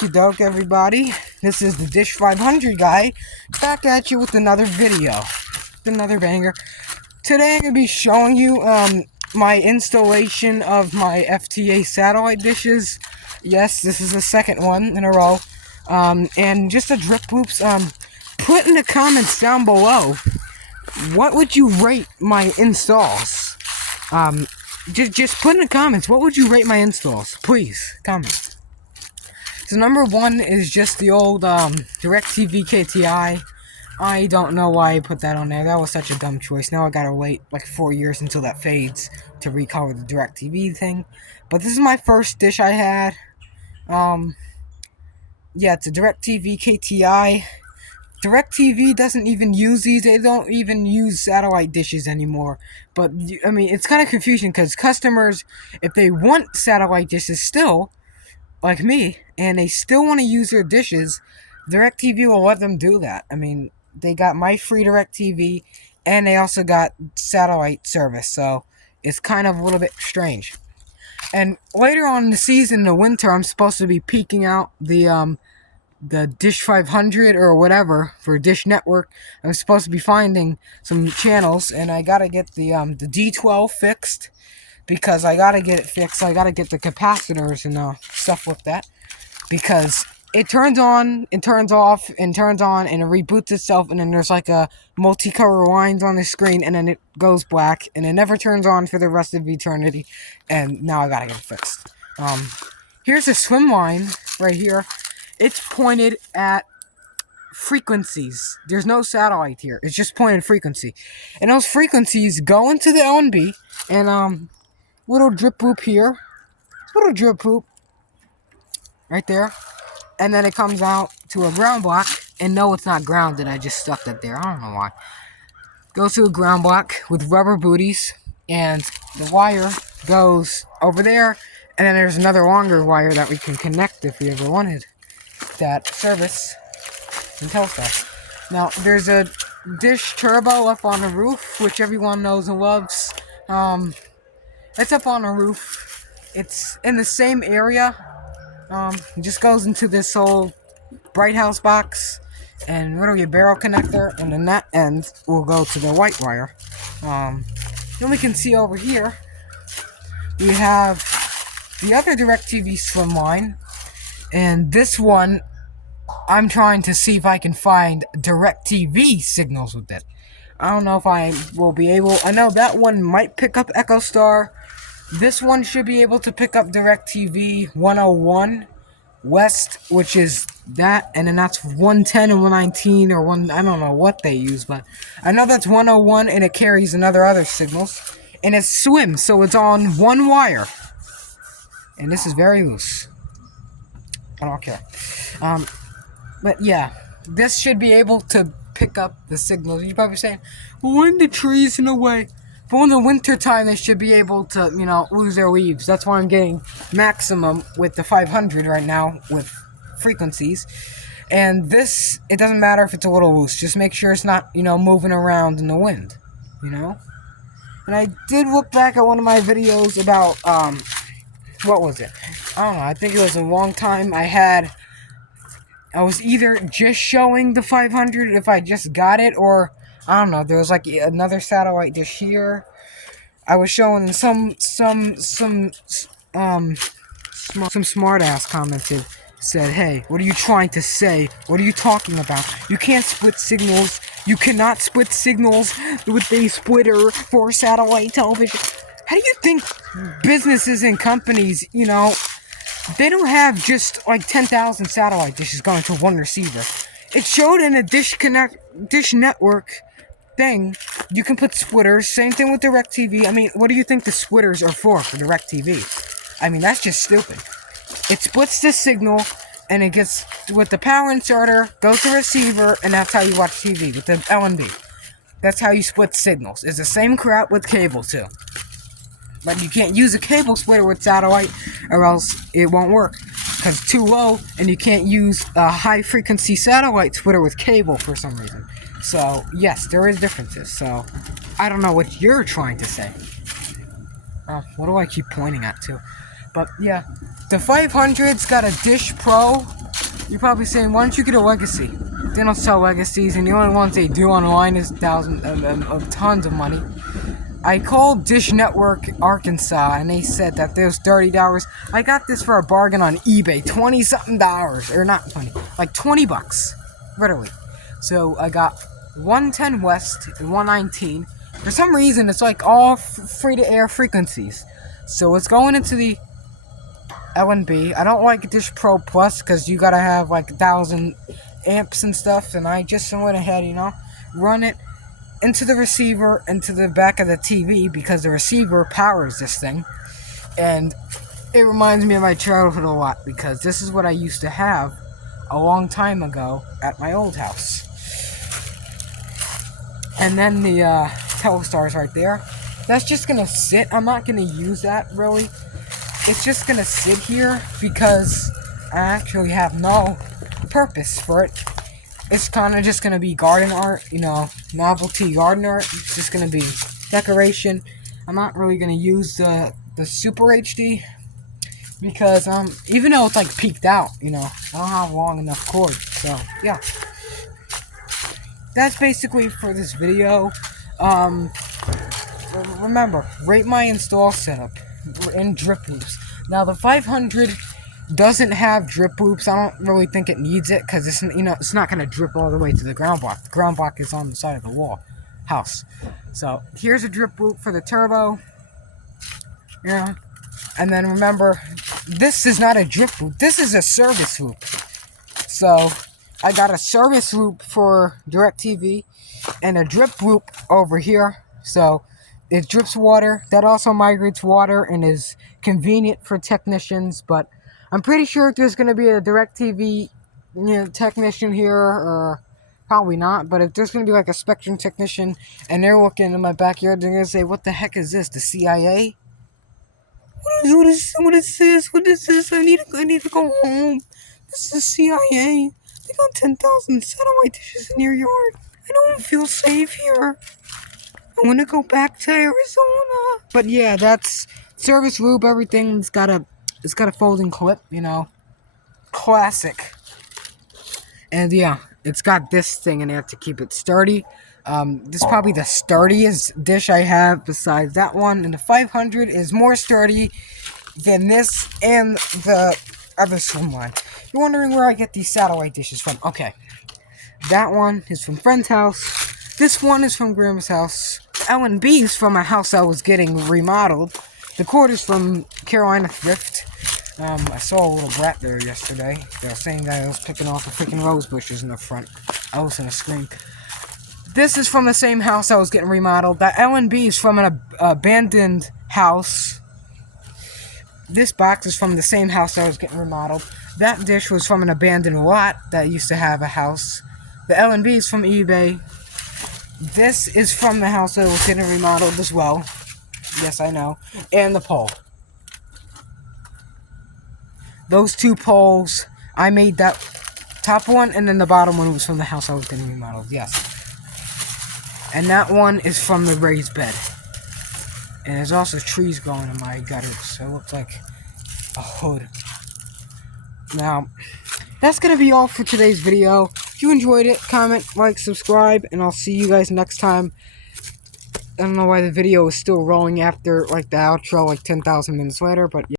Okie doke, everybody. This is the Dish 500 guy, back at you with another video, another banger. Today I'm going to be showing you my installation of my FTA satellite dishes. Yes, this is the second one in a row. And just a drip loops. Put in the comments down below, what would you rate my installs? Just put in the comments, what would you rate my installs? Please, comment. So number one is just the old DirecTV KTI. I don't know why I put that on there. That was such a dumb choice. Now I gotta wait like 4 years until that fades to recover the DirecTV thing. But this is my first dish I had. Yeah, it's a DirecTV KTI. DirecTV doesn't even use these. They don't even use satellite dishes anymore. But, I mean, it's kind of confusing because customers, if they want satellite dishes still, like me, and they still want to use their dishes, DirecTV will let them do that. I mean, they got my free DirecTV, and they also got satellite service, so it's kind of a little bit strange. And later on in the season, in the winter, I'm supposed to be peeking out the Dish 500 or whatever for Dish Network. I'm supposed to be finding some channels, and I gotta get the D12 fixed. Because I gotta get it fixed. I gotta get the capacitors and stuff with that. Because it turns on, and turns off, and turns on, and it reboots itself, and then there's like a multicolor lines on the screen, and then it goes black, and it never turns on for the rest of eternity. And now I gotta get it fixed. Here's a swim line right here. It's pointed at frequencies. There's no satellite here. It's just pointed frequency. And those frequencies go into the LNB, and little drip loop here, little drip loop right there, and then it comes out to a ground block, and no, it's not grounded, I just stuck that there, I don't know why. Goes to a ground block with rubber booties, and the wire goes over there, and then there's another longer wire that we can connect if we ever wanted that service and Telstar. Now, there's a Dish Turbo up on the roof, which everyone knows and loves. It's up on a roof. It's in the same area. It just goes into this whole Bright House box, and literally a barrel connector, and then that end will go to the white wire. Then we can see over here, we have the other DirecTV slim line, and this one, I'm trying to see if I can find DirecTV signals with it. I don't know if I will be able. I know that one might pick up EchoStar. This one should be able to pick up DirecTV 101 West, which is that, and then that's 110 and 119 or one. I don't know what they use, but I know that's 101, and it carries other signals, and it's swim, so it's on one wire, and this is very loose. I don't care. But yeah, this should be able to pick up the signals. You're probably saying, well, when the trees in the way? But in the winter time, they should be able to, lose their leaves. That's why I'm getting maximum with the 500 right now with frequencies. And this, it doesn't matter if it's a little loose. Just make sure it's not, moving around in the wind, And I did look back at one of my videos about, what was it? I don't know. I think it was a long time. I was either just showing the 500 if I just got it, or I don't know, there was like another satellite dish here. I was showing some smart ass commented, said, hey, what are you trying to say? What are you talking about? You can't split signals. You cannot split signals with a splitter for satellite television. How do you think businesses and companies, they don't have just like 10,000 satellite dishes going to one receiver. It showed in a Dish Network thing, you can put splitters. Same thing with DirecTV. I mean, what do you think the splitters are for DirecTV? I mean, that's just stupid. It splits the signal, and it gets, with the power inserter, goes to receiver, and that's how you watch TV, with the LNB. That's how you split signals. It's the same crap with cable, too. But you can't use a cable splitter with satellite, or else it won't work. Because it's too low, and you can't use a high-frequency satellite splitter with cable for some reason. So, yes, there is differences. So, I don't know what you're trying to say. What do I keep pointing at, too? But, yeah, the 500's got a Dish Pro You're probably saying, why don't you get a legacy? They don't sell legacies, and the only ones they do online is thousands of tons of money. I called Dish Network Arkansas, and they said that there's $30. I got this for a bargain on eBay, $20-something, or not 20, like $20, literally. So I got 110 West and 119. For some reason, it's like all free-to-air frequencies. So it's going into the LNB. I don't like Dish Pro Plus because you gotta have like 1,000 amps and stuff, and I just went ahead, run it into the receiver, into the back of the TV, because the receiver powers this thing. And it reminds me of my childhood a lot, because this is what I used to have a long time ago at my old house. And then the Telstar's right there. That's just gonna sit. I'm not gonna use that really. It's just gonna sit here because I actually have no purpose for it. It's kind of just going to be garden art, novelty garden art. It's just going to be decoration. I'm not really going to use the Super HD because, even though it's like peaked out, I don't have long enough cord. So, yeah. That's basically for this video. Remember, rate my install setup and drip loops. Now, the 500 doesn't have drip loops. I don't really think it needs it because it's not going to drip all the way to the ground block. The ground block is on the side of the house. So here's a drip loop for the turbo. And then remember, this is not a drip loop. This is a service loop. So I got a service loop for DirecTV and a drip loop over here. So it drips water. That also migrates water and is convenient for technicians, but I'm pretty sure there's going to be a DirecTV technician here, or probably not, but if there's going to be like a Spectrum technician and they're looking in my backyard, they're going to say, what the heck is this, the CIA? What is this? What is this? I need to go home. This is the CIA. They got 10,000 satellite dishes in your yard. I don't feel safe here. I want to go back to Arizona. But yeah, that's service loop. Everything's got a folding clip, classic. And yeah, it's got this thing in there to keep it sturdy. This is probably the sturdiest dish I have besides that one. And the 500 is more sturdy than this and the other Slimline. You're wondering where I get these satellite dishes from. Okay, that one is from friend's house. This one is from grandma's house. The LNB is from a house I was getting remodeled. The cord is from Carolina Thrift. I saw a little brat there yesterday. They were saying that I was picking off the freaking rose bushes in the front. I was gonna scream. This is from the same house I was getting remodeled. That LNB is from an abandoned house. This box is from the same house I was getting remodeled. That dish was from an abandoned lot that used to have a house. The LNB is from eBay. This is from the house I was getting remodeled as well. Yes, I know. And the pole. Those two poles, I made that top one, and then the bottom one was from the house I was getting remodeled. Yes. And that one is from the raised bed. And there's also trees growing in my gutters, so it looks like a hood. Now, that's going to be all for today's video. If you enjoyed it, comment, like, subscribe, and I'll see you guys next time. I don't know why the video is still rolling after, like, the outro, like, 10,000 minutes later, but yeah.